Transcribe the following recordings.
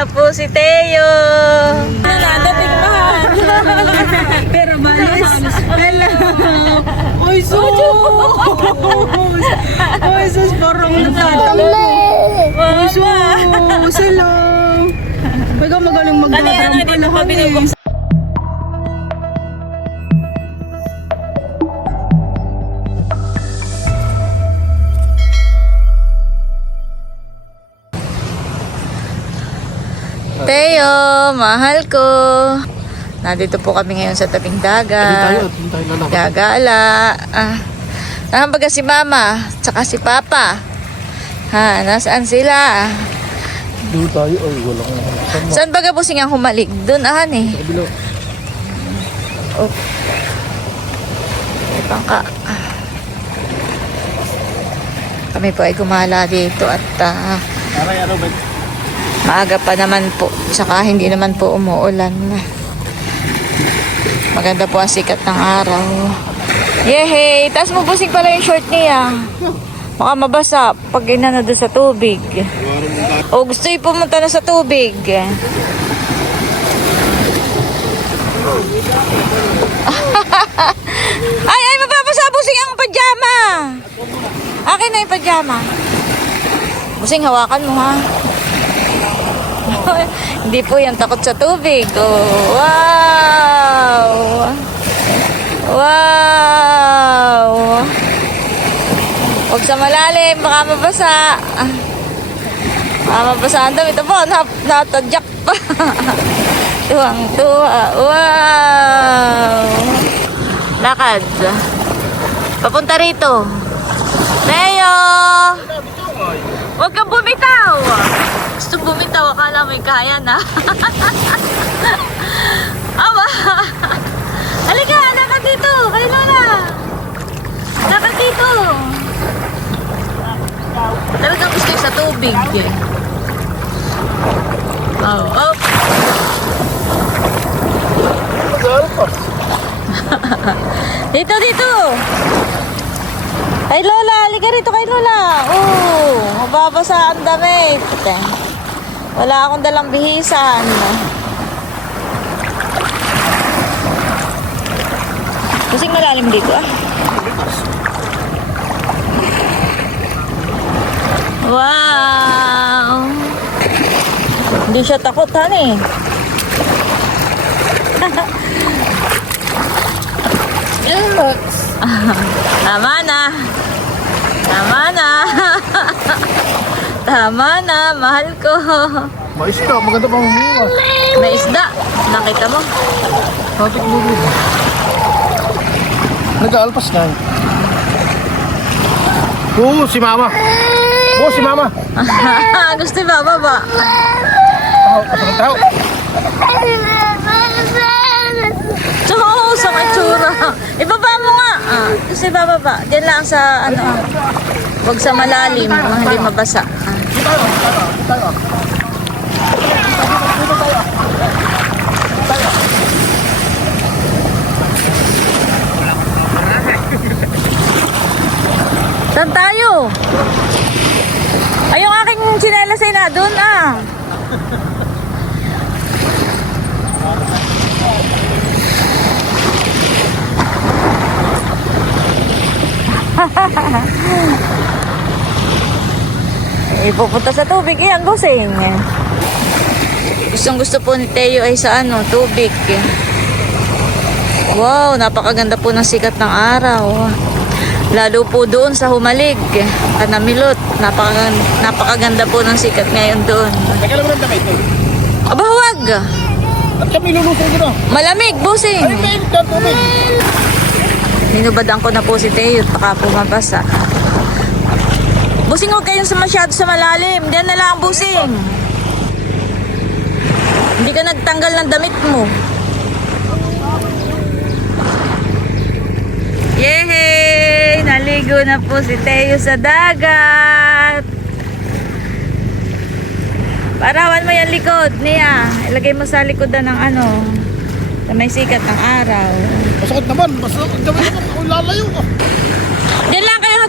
na po si Teo. Nadating na. Pero malis. Hello. Oy, sus. Oy, sus. Parang nagtatalo. Oy, sus. Hello. Baga magaling Ano yan? Ano mahal ko. Nandito po kami ngayon sa tabing dagat. Gagala. Ah, ah, baga si mama, tsaka si papa. Ha, nasaan sila? Dito tayo. Ay, wala kang saan. Saan baga po singang humalik? Doon ahan eh. Sa. Oh. May bangka. Kami po ay gumala dito at ah, Aray, ba? Maaga pa naman po. Tsaka hindi naman po umuulan. Maganda po ang sikat ng araw. Yehey! Taas mo busing pala yung short niya. Baka mabasa pag inano doon sa tubig. O gusto yung pumunta na sa tubig. ay, ay, mababasa busing ang pajama. Akin na yung pajama. Busing, hawakan mo ha. Hindi po yan takot sa tubig. Oh, wow! Wow! Huwag sa malalim, baka mabasa. Baka mabasa ang dami. Ito po, nat natadyak pa. Tuwang tuwa. Wow! Lakad. Papunta rito. Leo! Huwag kang bumitaw! Gusto bumitaw, akala mo yung kaya na. Awa! Halika, lakad dito! Kay Lola! Lakad dito! Talagang gusto sa tubig. Oh, oh! Mag-alpas. Dito, dito! Kay Lola! Halika rito kay Lola! Oh! Mababasa ang damit. Wala akong dalang bihisan. Kasing malalim dito ah. Wow! Hindi siya takot, honey. Tama na. Tama na. Tama na, mahal ko. Mais ka, maganda pang humiwas. May isda. Nakita mo? Matik mo dito. Nag-aalpas na eh. Oo, si mama. Oo, si mama. Gusto ba baba? Tao, pasang tao. Oo, sa katsura. Ibaba mo nga. Ah, kasi bababa. Diyan lang sa ano. Huwag sa malalim. Hindi mabasa. Saan tayo? Ay, yung aking chinelas ay na doon ah. Eh, pupunta sa tubig yan, bossing. Gustong gusto po ni Teo ay sa ano, tubig. Wow, napakaganda po ng sikat ng araw. Lalo po doon sa Humalig, Kanamilot. Napakaganda, napakaganda po ng sikat ngayon doon. Teka lang ng damit. Aba, huwag! At kami lulusong ko na. Malamig, bossing! Ay, may tubig. Ninubadan ko na po si Teo, baka po mabasa. Busing, huwag kayong masyado sa malalim. Diyan na lang, busing. Hindi ka nagtanggal ng damit mo. Yehey! Naligo na po si Teo sa dagat. Parawan mo yung likod niya. Ilagay mo sa likodan ng ano, na may sikat ng araw. Masakit naman. Masakit naman. Ako lalayo ka.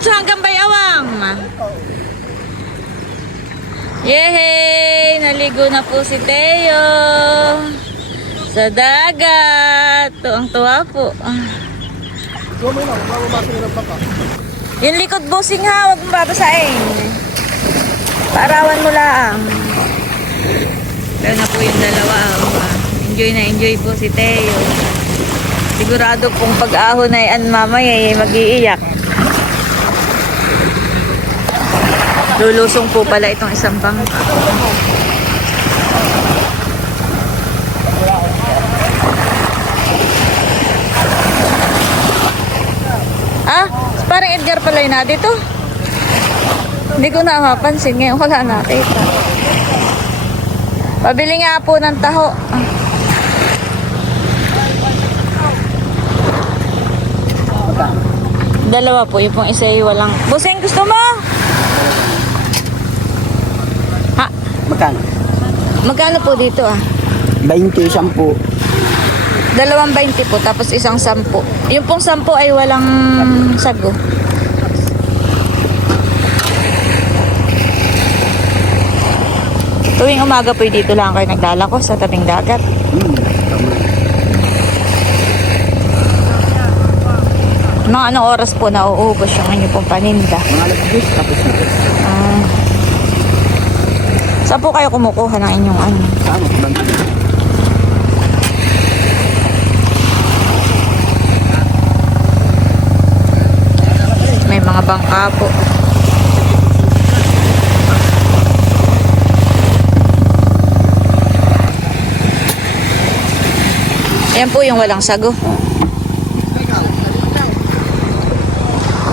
Kayo hanggang bayawang. Yehey! naligo na po si Teo. Sa dagat. Tuwang-tuwa po. Yung likod bossing ha, huwag mong babasain. Paarawan mo lang. Pero na po yung dalawa. Enjoy na enjoy po si Teo. Sigurado pong pag-ahon ay an mamaya ay mag-iiyak. Lulusong po pala itong isang bangka. Ah, parang Edgar pala yun na dito. Hindi ko na mapansin ngayon. Wala nakita. Pabili nga po ng taho. Ah. Dalawa po. Yung pong isa ay walang... Buseng, gusto mo? Ha? Magkano? Magkano po dito ah? 20, 10 po. Dalawang 20 po, tapos isang 10. Yung pong 10 ay walang sago. Tuwing umaga po dito lang kayo naglalako sa tabing dagat. Hmm, tama. Mga anong oras po nauubos yung inyong pong paninda? Mga alas 10, tapos na. Saan po kayo kumukuha ng inyong ano? Saan? May mga bangka po. Ayan po yung walang sago.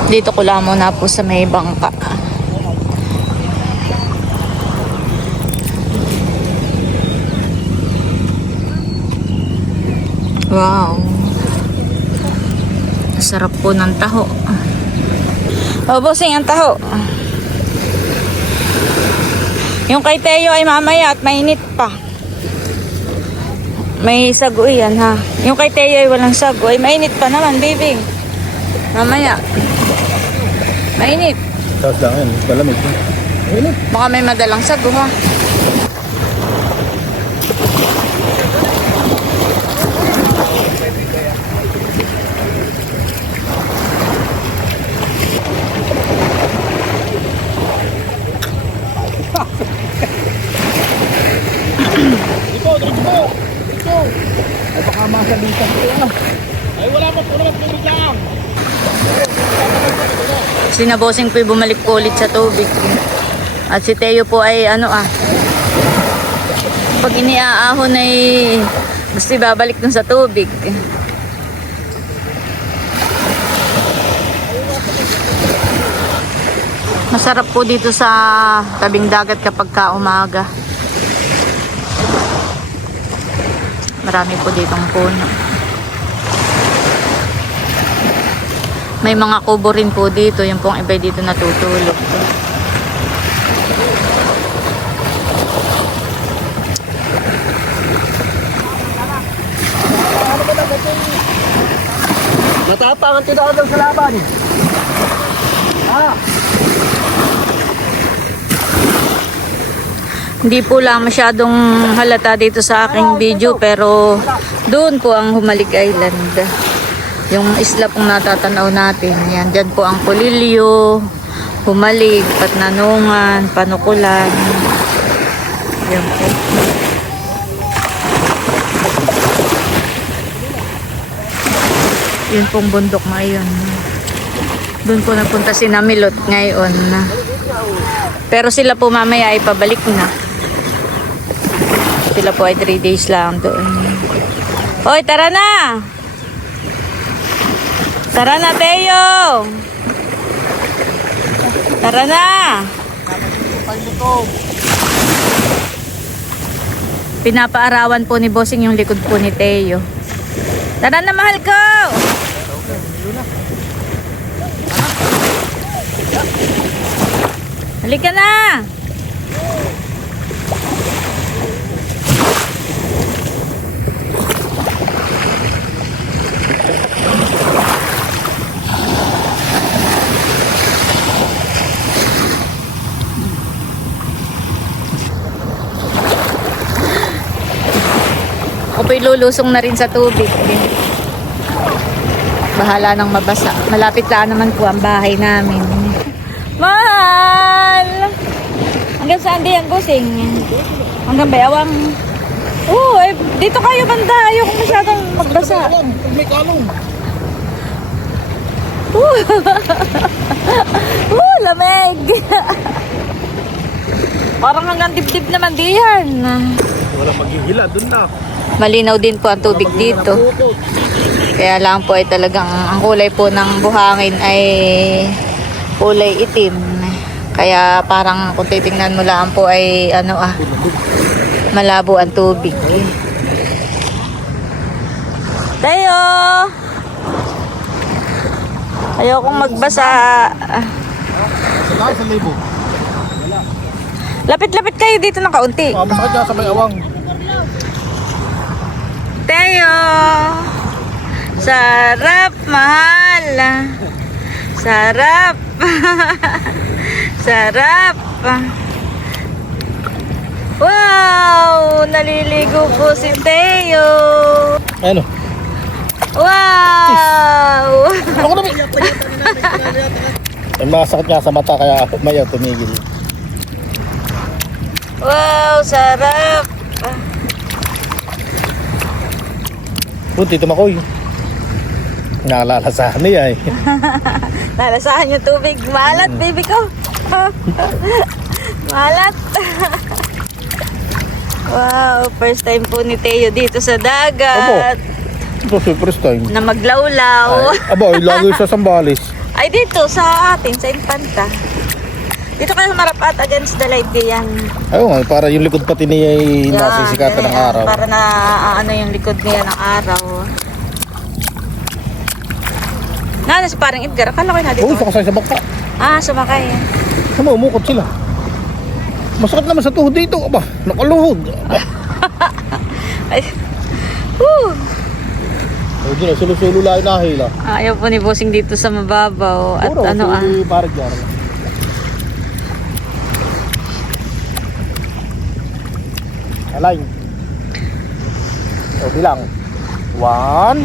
Dito ko lang muna po sa may bangka. Wow. Sarap po ng taho. O, bossing, ang taho. Yung kay Teo ay mamaya at mainit pa. May sago yan, ha? Yung kay Teo ay walang sago. Ay mainit pa naman, baby. Mamaya. Mainit. Tapos lang yan, palamig. Ayun Baka may madalang sago, ha? Ito, ito, ito. Ay, baka masabitan ko ah. Ay, wala pa po naman lang. Sinabosing po bumalik po ulit sa tubig. At si Teo po ay ano ah. Pag iniaahon ay gusto babalik dun sa tubig. Masarap po dito sa tabing dagat kapag ka umaga. Marami po ditong puno. May mga kubo rin po dito. Yung pong iba dito natutulog. Matapang ang tinawag sa laban. Ah, Hindi po lang masyadong halata dito sa aking video pero doon po ang Humalig Island. Yung isla pong natatanaw natin. Yan, dyan po ang Pulilyo, Humalig, Patnanungan, Panukulan. Yan po. Yun pong bundok ngayon. Doon po napunta si Namilot ngayon. Pero sila po mamaya ay pabalik na. Sila po ay 3 days lang doon. Hoy, tara na! Tara na, Teo! Tara na! Pinapaarawan po ni Bossing yung likod po ni Teo. Tara na, mahal ko! Halika na! Ako po'y lulusong na rin sa tubig. Bahala nang mabasa. Malapit lang naman po ang bahay namin. Mahal! Hanggang saan di ang gusing? Hanggang bayawang. Oo, eh, dito kayo banda. Ayoko masyadong magbasa. Pag may kalong. Oo, lamig! Parang hanggang dibdib naman diyan. Wala maghihila, dun na. Malinaw din po ang tubig dito. Kaya lang po ay talagang ang kulay po ng buhangin ay kulay itim. Kaya parang kung titingnan mo lang po ay ano ah, malabo ang tubig. Tayo! Ayokong magbasa. Lapit-lapit kayo dito ng kaunti. Masakit ka sa may awang. Tayo! Sarap, mahal! Sarap! Sarap! Wow! Naliligo po si Teo! Ano? Wow! Ako na May masakit nga sa mata kaya mayaw tumigil. Wow! Sarap! Punti tumakoy. Nakalalasahan niya eh. Nalasahan yung tubig. Malat, baby ko. Malat. wow, first time po ni Teo dito sa dagat. Ito si first time. Na maglawlaw. Ay, lagi sa Sambales. Ay, dito sa atin, sa Infanta. Dito kayo marap at against the light diyan. Ayun nga, para yung likod pati niya ay nasisikatan ng araw. Para na ano yung likod niya ng araw. Na, nasa parang Edgar. Akala ko na dito. Oo, sakasay sa bangka. Ah, sumakay. Sama, umukot sila. Masakit naman sa tuhod dito. Aba, nakaluhod. Aba. Ay. Woo! O, dyan, sulo-sulo lang inahila. Ayaw po ni Bossing dito sa mababaw. At Puro, ano ah. sulo parang dyan. Align. O, bilang. One,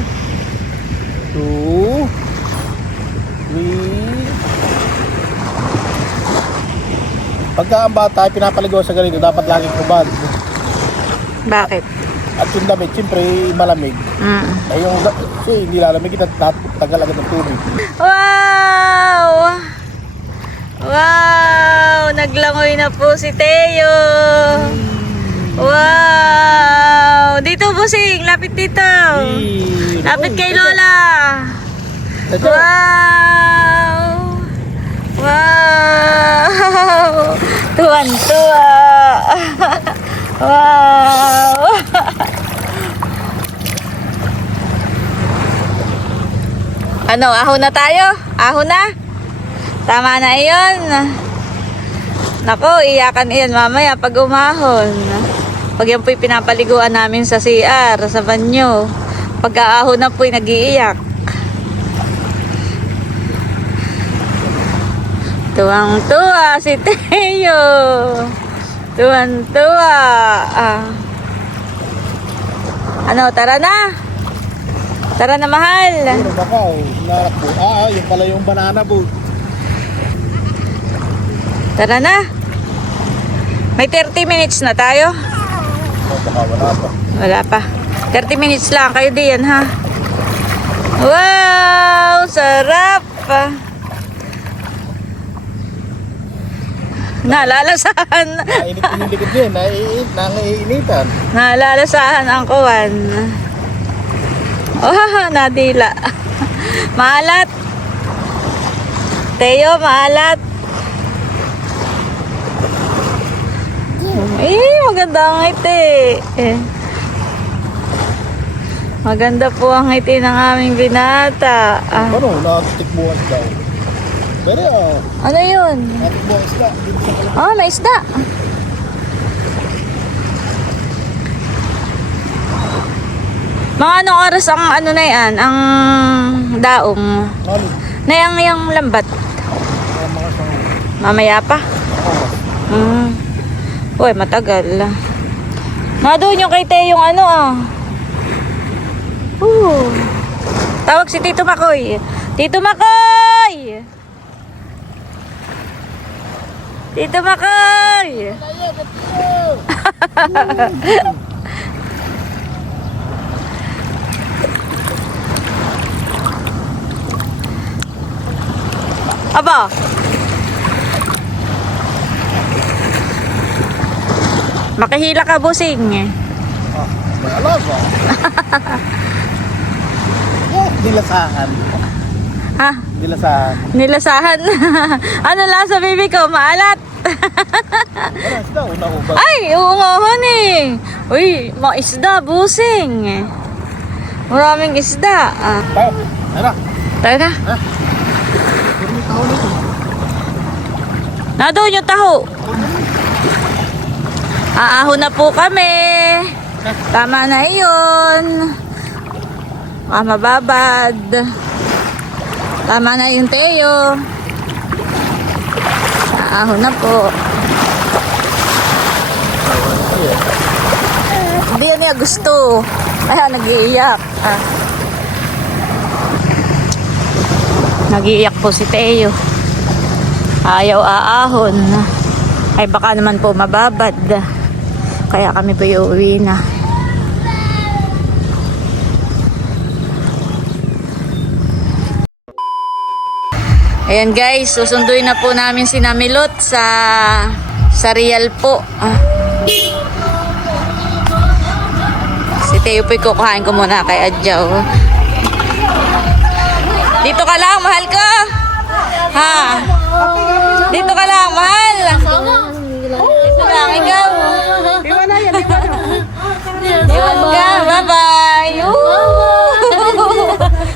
two, three. Pagka ang bata ay pinapaligaw sa ganito, dapat laging kubad. Bakit? At yung damit, siyempre malamig. Mm. Ay yung, kasi hindi lalamig, at tat- tagal agad ng tubig. Wow! Wow! Naglangoy na po si Teo. Wow! Dito, Bossing. Lapit dito. Lapit kay Lola. Wow! Wow! Tuwan-tuwa. wow! ano, ahon na tayo? Ahon na? Tama na iyon. Nako, iyakan iyan mamaya pag umahon. Pag yan po'y pinapaliguan namin sa CR, sa banyo. Pag aahon na po'y nag-iiyak. Tuwang-tuwa si Teo. Tuwang-tuwa. Ah. Ano, tara na. Tara na, mahal. Ano ba ka? Narap po. Ah, yung pala yung banana boat. Tara na. May 30 minutes na tayo. Baka wala pa. Wala pa. 30 minutes lang kayo diyan ha. Wow! Sarap! Nalalasahan. Nainit yung likod niya. Naiinit. Nangaiinitan. Nalalasahan ang kuwan. Oh, nadila. Maalat. Teo, maalat. Eh, maganda ang ngiti. Eh. Maganda po ang ngiti ng aming binata. Ah, Ano? Nakatikbuhan daw. Pero ah, ano yun? nakatikbuhan sila. Dito sa kalam. Oh, may isda. Mga anong oras ang ano na yan? Ang daong. Ano? Na yung, yung lambat. Mga mga Mamaya pa. Uy, matagal. Na doon yung kay Teo yung ano ah. Uh. Tawag si Tito Makoy. Tito Makoy! Tito Makoy! Aba! Makihila ka, busing. May alaga. oh, nilasahan. Ha? Nilasahan. Nilasahan. ano lasa, baby ko? Maalat. Isda, una. Ay, oo nga, honey. Uy, mga isda, busing. Maraming isda. Ah, Tayo. Tara. tayo na. Nito. Nandun yung taho. Aaho na po kami. Tama na iyon. Ah, mababad. Tama na yung Teo. Aaho na po. Hindi yan niya gusto. Kaya nag-iiyak. Ah. Nag-iiyak po si Teo. Ayaw aahon. Ay baka naman po mababad. Kaya kami po uuwi na. Ayan guys, susunduin na po namin si Namilot sa sa Real po. Ah. Si Teo po'y kukuhain ko muna kay Adjaw. Dito ka lang, mahal ko. Ha? Dito ka lang, mahal. Dito lang, ikaw. Iwan ka, bye-bye.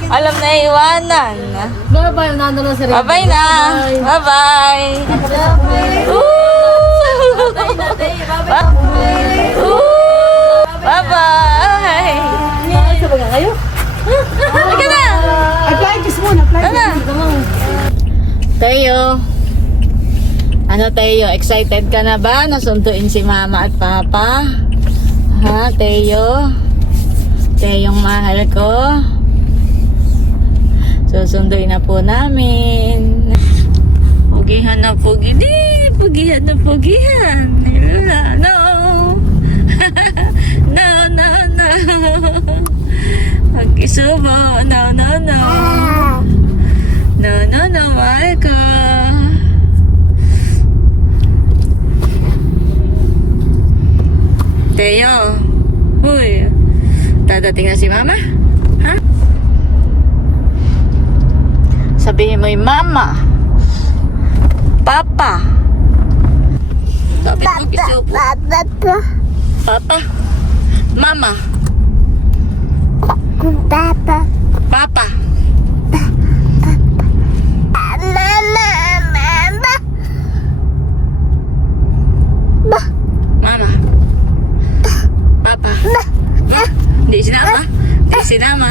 Alam na iwanan. Bye-bye, nando na si Bye-bye na. Bye-bye. Woo! Bye-bye. Sabay ka kayo? Halika na. Apply kiss muna, apply Ano? Teo. Ano excited ka na ba? Nasunduin si mama at papa? Ha, Teo? Teyong mahal ko. Susunduin na po namin. Pugihan na pugi. Di, pugihan na pugihan. No. no, no, no. Magkisubo. No, no, no. No, no, no, mahal ko. Teo. Uy. Dadating na si mama? Ha? Sabihin mo yung mama. Papa. Sabi mo kisubo. Papa. Mama. Papa. Papa. Mama, mama. Mama. Papa. Hindi sinama. Hindi sinama.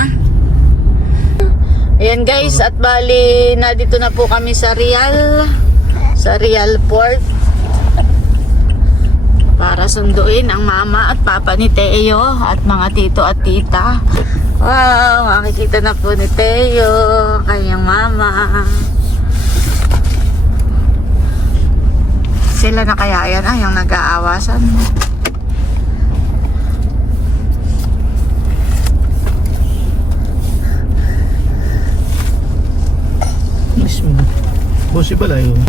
Ayan guys, at bali na dito na po kami sa Real. Sa Real Port. Para sunduin ang mama at papa ni Teo at mga tito at tita. Wow, makikita na po ni Teo, kanyang mama. Sila na kaya yan ay yung nag-aawasan. Mismo. Bosi pala yun.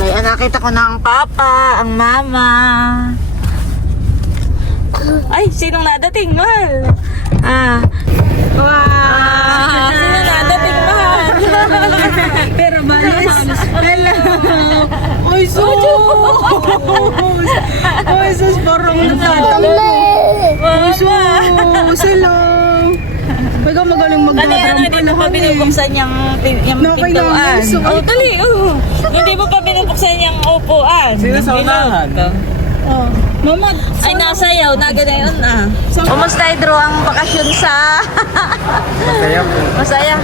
Kaya nakita ko na ang papa, ang mama. Ay, sinong nadating, mahal? Ah. Wow! Sino nadating, mahal? Pero balis. Hello. Uy, sus. Uy, sus, porong na sa Uy, sus. Hello. Baga magaling Kanina na hindi mo pa binubuksan yung, yung No, pintuan. So, oh, dali, oh. Hindi mo pa binubuksan yung upuan. Sino sa unahan? Oh. Mama, Ay, nasayaw na ganayon ah. Kumusta Idro ang bakasyon sa... Kaya po. Masaya.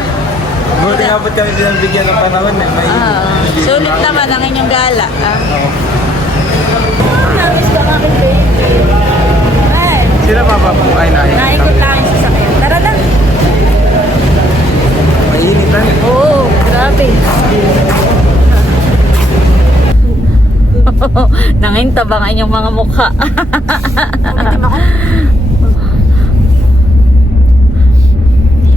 Buti nga ba't kami binibigyan ng panahon eh. May Ah, sulit naman ang inyong gala. Ah. Sino pa pa po ay nahin? Naikot lang Oo, grabe. Nangintabang ang inyong mga mukha.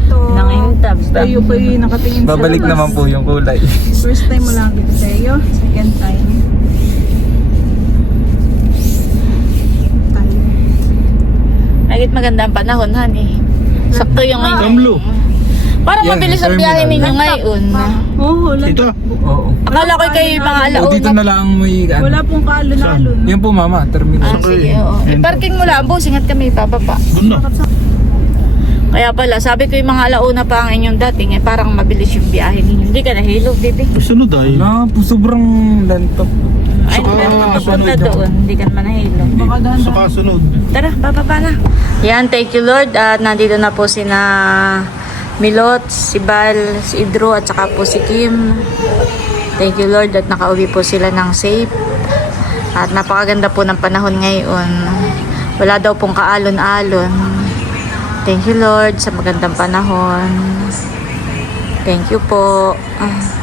Nangintab. Tayo ko yung nakatingin sa Babalik labas. naman po yung kulay. First time mo lang kita tayo. Second time. Nagit maganda ang panahon, honey. Sakto yung ngayon. Kamlo. Parang Yan, mabilis ang biyahe terminal. ninyo ngayon. Oo, wala. Ito. Oo. Akala ko kayo yung mga O dito alauna. na lang may ano. Wala pong kaalon-alon. Yan po mama, terminal. Ah, sige, oo. I-parking mo lang, bossing at kami papapa. Doon na. Kaya pala, sabi ko yung mga alauna pa ang inyong dating, eh, parang mabilis yung biyahe ninyo. Hindi ka nahilo, baby. Sunod ay. Wala po, sobrang lantap. Ay, Saka, meron pa sunod na doon. Hindi ka naman nahilo. Sa kasunod. Tara, bababa na. Yan, thank you Lord. At nandito na po si na Milot, si Bal, si Idro, at saka po si Kim. Thank you Lord at nakauwi po sila ng safe. At napakaganda po ng panahon ngayon. Wala daw pong kaalon-alon. Thank you Lord sa magandang panahon. Thank you po. Ah.